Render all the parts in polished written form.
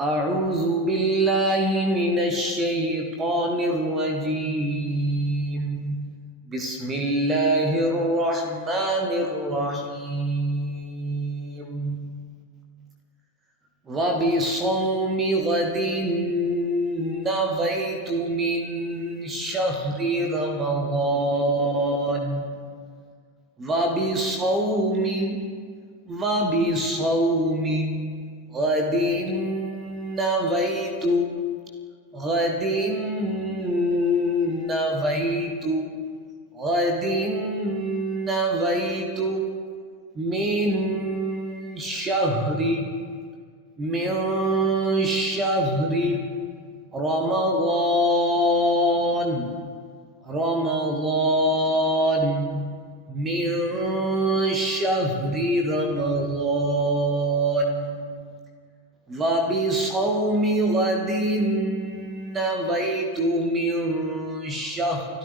أعوذ بالله من الشيطان الرجيم. بسم الله الرحمن الرحيم. وبصوم غد نويت من شهر رمضان. وبصوم غد نويت غد نويت غد نويت من شهر رمضان من شهر رمضان. وبصوم غد نويت من شهر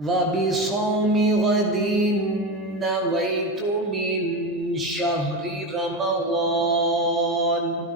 وبصوم غد نويت من شهر رمضان.